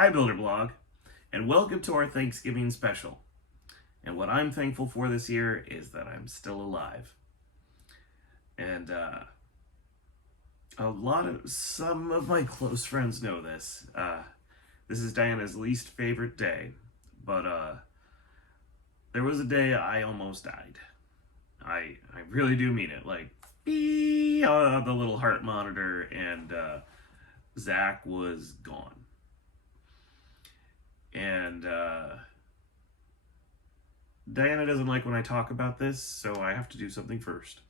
Hi Builder Blog, and welcome to our Thanksgiving special. And what I'm thankful for this year is that I'm still alive. And some of my close friends know this. This is Diana's least favorite day, but there was a day I almost died. I really do mean it. Like, beep, on the little heart monitor, and Zach was gone. And Diana doesn't like when I talk about this, so I have to do something first.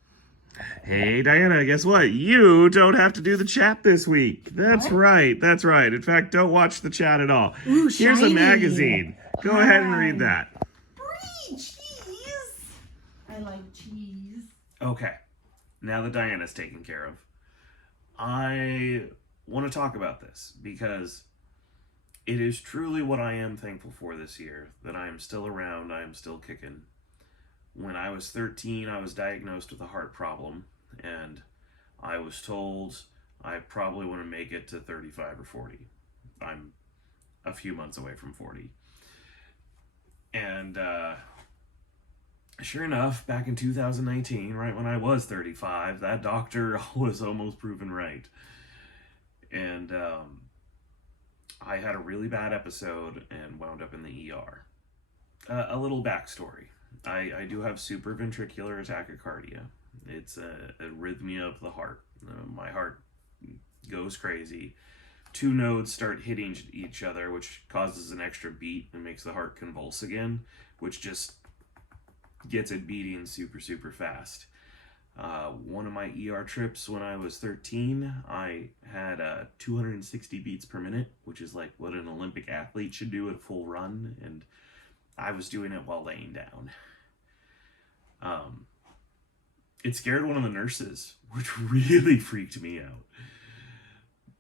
Hey, Diana, guess what? You don't have to do the chat this week. That's What? right. That's right. In fact, don't watch the chat at all. Ooh, Here's a shiny. magazine. Go ahead and read that. Brie, cheese. I like cheese. Okay. Now that Diana's taken care of, I want to talk about this because it is truly what I am thankful for this year, that I am still around, I am still kicking. When I was 13, I was diagnosed with a heart problem, and I was told I probably want to make it to 35 or 40. I'm a few months away from 40. And sure enough, back in 2019, right when I was 35, that doctor was almost proven right. And I had a really bad episode and wound up in the ER. A little backstory. I do have supraventricular tachycardia. It's a arrhythmia of the heart. My heart goes crazy. Two nodes start hitting each other, which causes an extra beat and makes the heart convulse again, which just gets it beating super fast. One of my ER trips when I was 13, I had 260 beats per minute, which is like what an Olympic athlete should do at a full run, and I was doing it while laying down. It scared one of the nurses, which really freaked me out.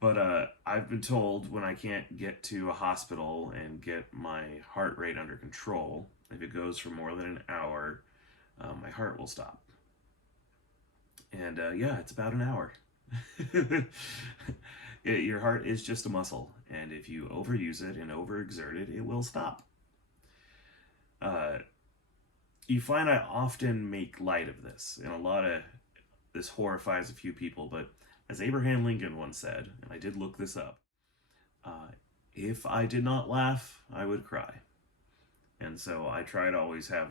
But I've been told when I can't get to a hospital and get my heart rate under control, if it goes for more than an hour, my heart will stop. And yeah, it's about an hour. Your heart is just a muscle, and if you overuse it and overexert it, it will stop. You find I often make light of this, and this horrifies a few people, but as Abraham Lincoln once said, and I did look this up, if I did not laugh, I would cry. And so I try to always have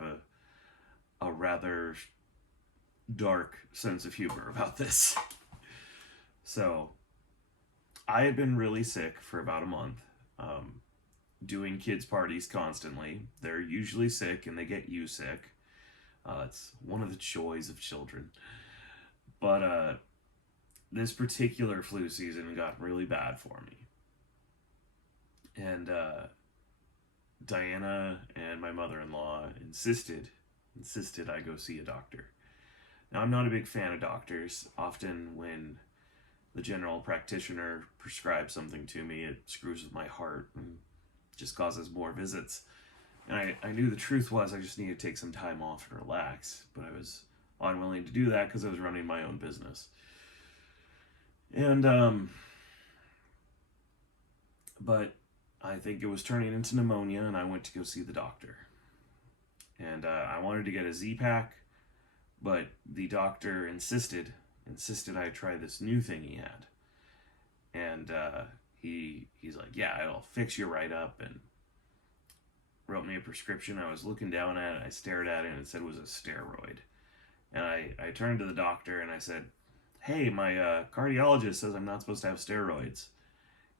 a rather dark sense of humor about this. So I had been really sick for about a month, doing kids' parties constantly. They're usually sick and they get you sick. It's one of the joys of children. But this particular flu season got really bad for me. And Diana and my mother-in-law insisted I go see a doctor. Now, I'm not a big fan of doctors. Often when the general practitioner prescribes something to me, it screws with my heart and just causes more visits. And I knew the truth was I just needed to take some time off and relax, but I was unwilling to do that because I was running my own business. And but I think it was turning into pneumonia, and I went to go see the doctor. And I wanted to get a Z-Pack, but the doctor insisted I try this new thing he had. And he's like, yeah, it'll fix you right up, and wrote me a prescription. I was looking down at it, I stared at it, and it said it was a steroid. And I turned to the doctor and I said, hey, my cardiologist says I'm not supposed to have steroids.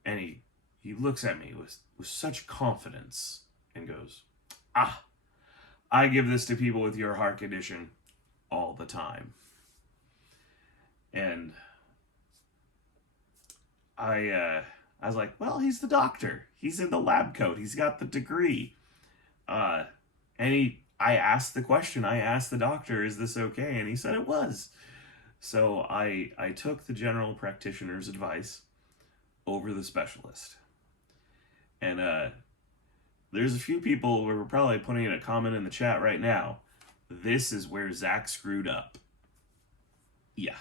And he looks at me with such confidence and goes, I give this to people with your heart condition all the time. And I was like, well, he's the doctor. He's in the lab coat. He's got the degree. I asked the question. I asked the doctor, is this okay? And he said it was. So I took the general practitioner's advice over the specialist. And there's a few people who are probably putting in a comment in the chat right now. This is where Zach screwed up. Yeah.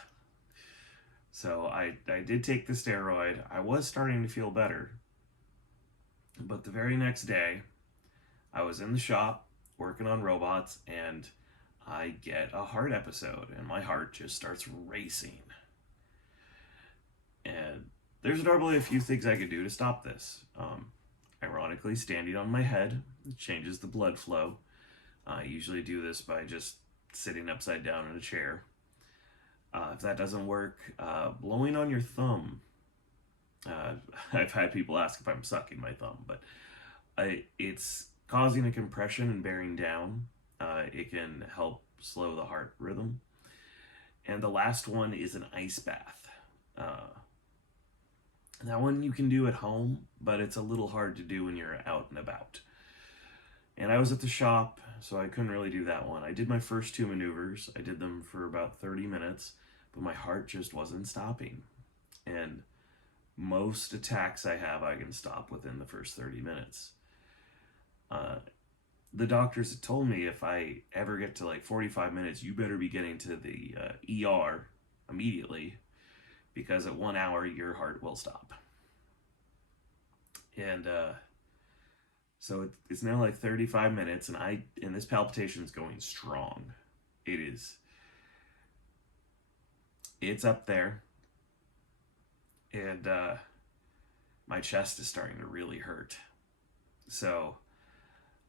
So I did take the steroid. I was starting to feel better. But the very next day, I was in the shop working on robots, and I get a heart episode, and my heart just starts racing. And there's normally a few things I could do to stop this. Ironically, standing on my head changes the blood flow. I usually do this by just sitting upside down in a chair. If that doesn't work, blowing on your thumb. I've had people ask if I'm sucking my thumb, but it's causing a compression and bearing down. It can help slow the heart rhythm. And the last one is an ice bath. That one you can do at home, but it's a little hard to do when you're out and about. And I was at the shop, so I couldn't really do that one. I did my first two maneuvers. I did them for about 30 minutes, but my heart just wasn't stopping. And most attacks I have, I can stop within the first 30 minutes. The doctors had told me if I ever get to like 45 minutes, you better be getting to the ER immediately, because at 1 hour, your heart will stop. And so it's now like 35 minutes, and this palpitation is going strong. It's up there. And my chest is starting to really hurt. So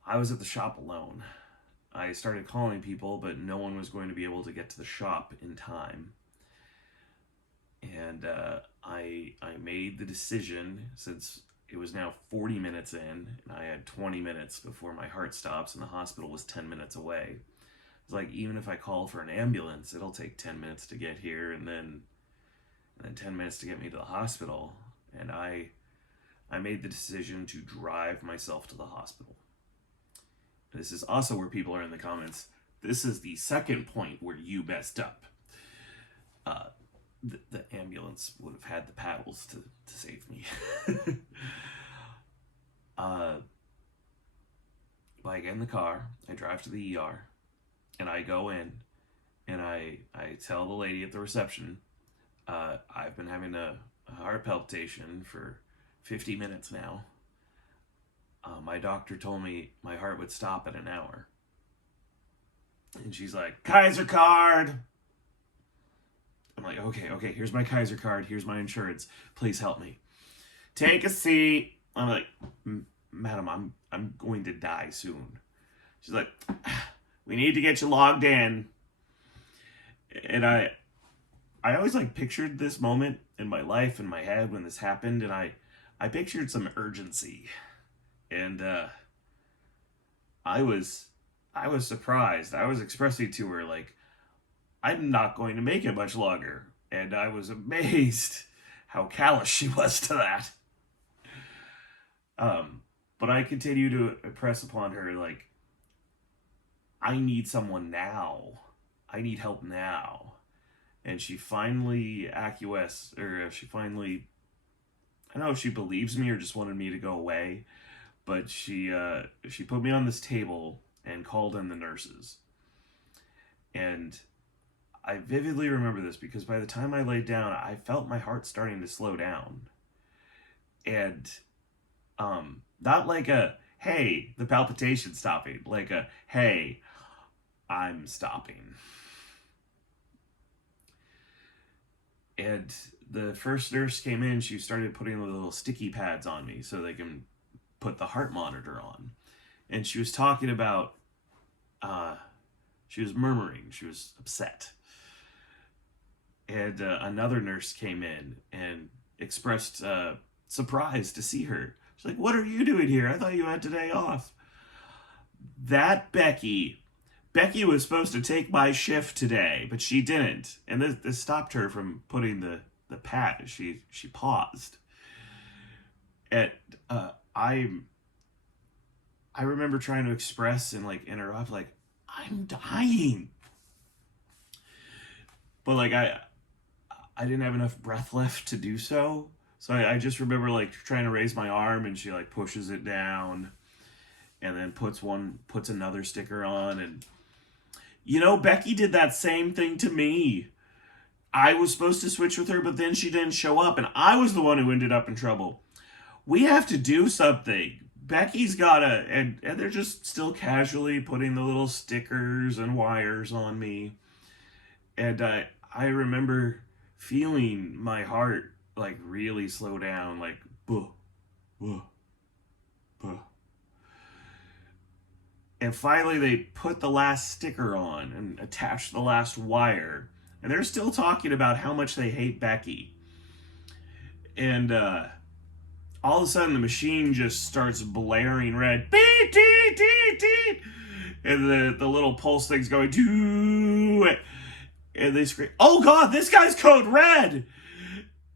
I was at the shop alone. I started calling people, but no one was going to be able to get to the shop in time. And I made the decision, since it was now 40 minutes in, and I had 20 minutes before my heart stops, and the hospital was 10 minutes away. It's like, even if I call for an ambulance, it'll take 10 minutes to get here, and then 10 minutes to get me to the hospital. And I made the decision to drive myself to the hospital. This is also where people are in the comments. This is the second point where you messed up. The ambulance would have had the paddles to save me. I get in the car, I drive to the ER, and I go in, and I tell the lady at the reception, I've been having a heart palpitation for 50 minutes now. My doctor told me my heart would stop at an hour. And she's like, Kaiser card! I'm like, okay, here's my Kaiser card, here's my insurance, please help me. Take a seat. I'm like, madam, I'm going to die soon. She's like, we need to get you logged in. And I always like pictured this moment in my life, in my head, when this happened, and I pictured some urgency. And I was surprised. I was expressing to her, like, I'm not going to make it much longer. And I was amazed how callous she was to that. But I continue to impress upon her, like, I need someone now. I need help now. And she finally acquiesced, or she finally, I don't know if she believes me or just wanted me to go away, but she put me on this table and called in the nurses. And I vividly remember this because by the time I laid down, I felt my heart starting to slow down. And not like a, hey, the palpitation's stopping. Like a, hey, I'm stopping. And the first nurse came in, she started putting the little sticky pads on me so they can put the heart monitor on. And she was talking about, she was murmuring, she was upset. And another nurse came in and expressed surprise to see her. She's like, what are you doing here? I thought you had today off. That Becky was supposed to take my shift today, but she didn't. And this stopped her from putting the pad. She paused. And I remember trying to express and like interrupt, like, I'm dying. But like I didn't have enough breath left to do so. So I just remember like trying to raise my arm, and she like pushes it down and then puts another sticker on. And you know, Becky did that same thing to me. I was supposed to switch with her, but then she didn't show up, and I was the one who ended up in trouble. We have to do something. Becky's got and they're just still casually putting the little stickers and wires on me. And I remember feeling my heart like really slow down, like, buh, buh, buh. And finally they put the last sticker on and attached the last wire. And they're still talking about how much they hate Becky. And all of a sudden the machine just starts blaring red. Beep, beep, beep, beep. And the little pulse thing's going, do it. And they scream, oh God, this guy's code red.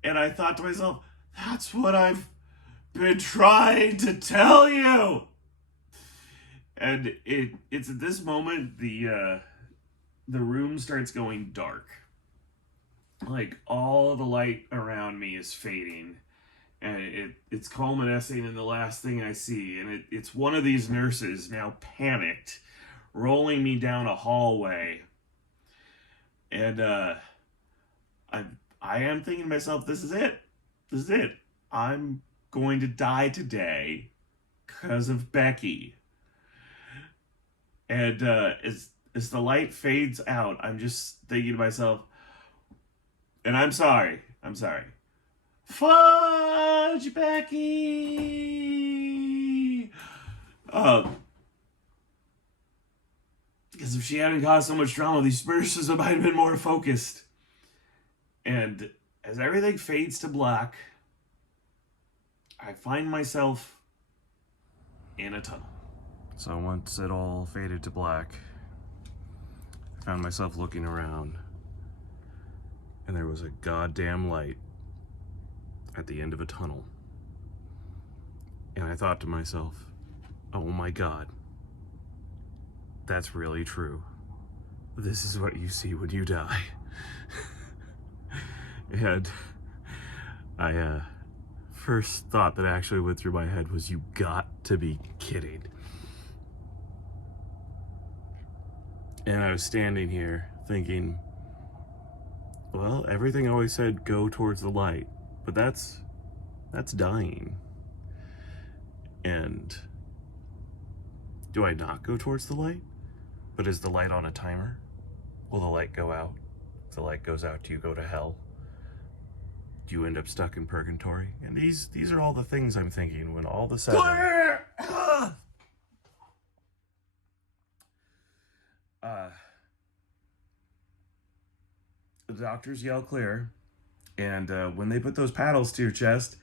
And I thought to myself, that's what I've been trying to tell you. And it's at this moment the room starts going dark. Like all the light around me is fading. And it's culminating in the last thing I see. And it's one of these nurses, now panicked, rolling me down a hallway. And I am thinking to myself, this is it. This is it. I'm going to die today because of Becky. And as the light fades out, I'm just thinking to myself, and I'm sorry. Fudge, Becky! Because if she hadn't caused so much drama, these nurses might have been more focused. And as everything fades to black, I find myself in a tunnel. So once it all faded to black, I found myself looking around, and there was a goddamn light at the end of a tunnel. And I thought to myself, oh my God, that's really true. This is what you see when you die. And I first thought that actually went through my head was, you got to be kidding. And I was standing here thinking, well, everything always said go towards the light, but that's dying. And do I not go towards the light? But is the light on a timer? Will the light go out? If the light goes out, do you go to hell? Do you end up stuck in purgatory? And these are all the things I'm thinking when all of a sudden... the doctors yell clear, and when they put those paddles to your chest,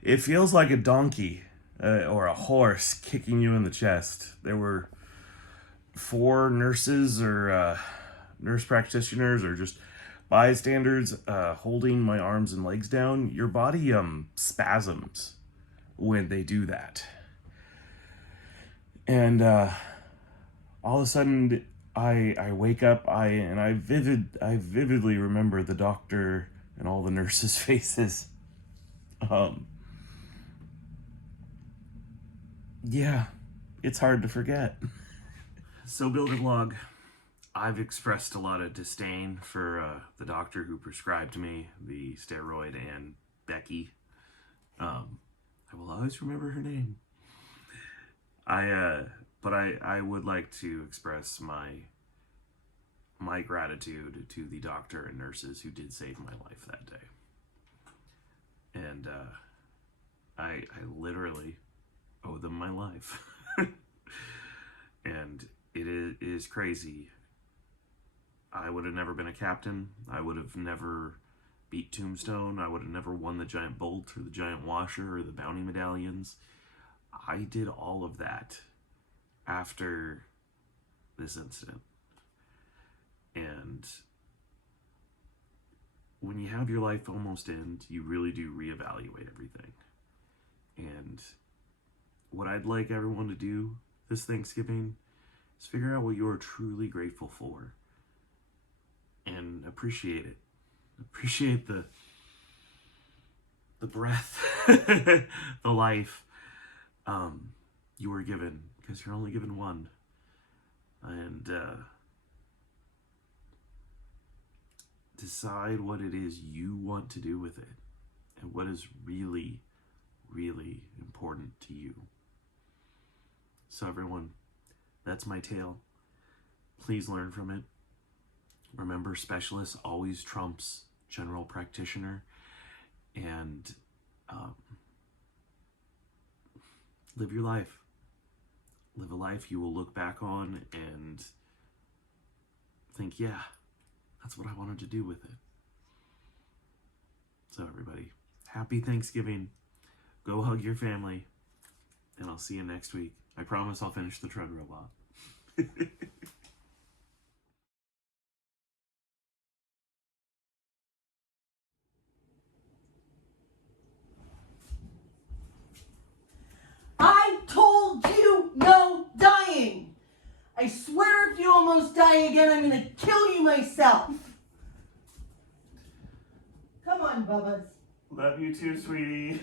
it feels like a donkey or a horse kicking you in the chest. There were 4 nurses or nurse practitioners or just bystanders holding my arms and legs down. Your body spasms when they do that. And all of a sudden I wake up, I vividly remember the doctor and all the nurses' faces. Yeah, it's hard to forget. So, Builded Log, I've expressed a lot of disdain for the doctor who prescribed me the steroid and Becky. I will always remember her name. But I would like to express my gratitude to the doctor and nurses who did save my life that day. And I literally owe them my life. And it is crazy. I would have never been a captain. I would have never beat Tombstone. I would have never won the giant bolt or the giant washer or the bounty medallions. I did all of that after this incident. And when you have your life almost end, you really do reevaluate everything. And what I'd like everyone to do this Thanksgiving is figure out what you're truly grateful for and appreciate it. Appreciate the breath, the life you were given, because you're only given one. And decide what it is you want to do with it and what is really, really important to you. So everyone, that's my tale. Please learn from it. Remember, specialist always trumps general practitioner. And live your life. Live a life you will look back on and think, yeah, that's what I wanted to do with it. So everybody, happy Thanksgiving. Go hug your family. And I'll see you next week. I promise I'll finish the tread robot. I told you no dying. I swear if you almost die again, I'm going to kill you myself. Come on, Bubba's. Love you too, sweetie.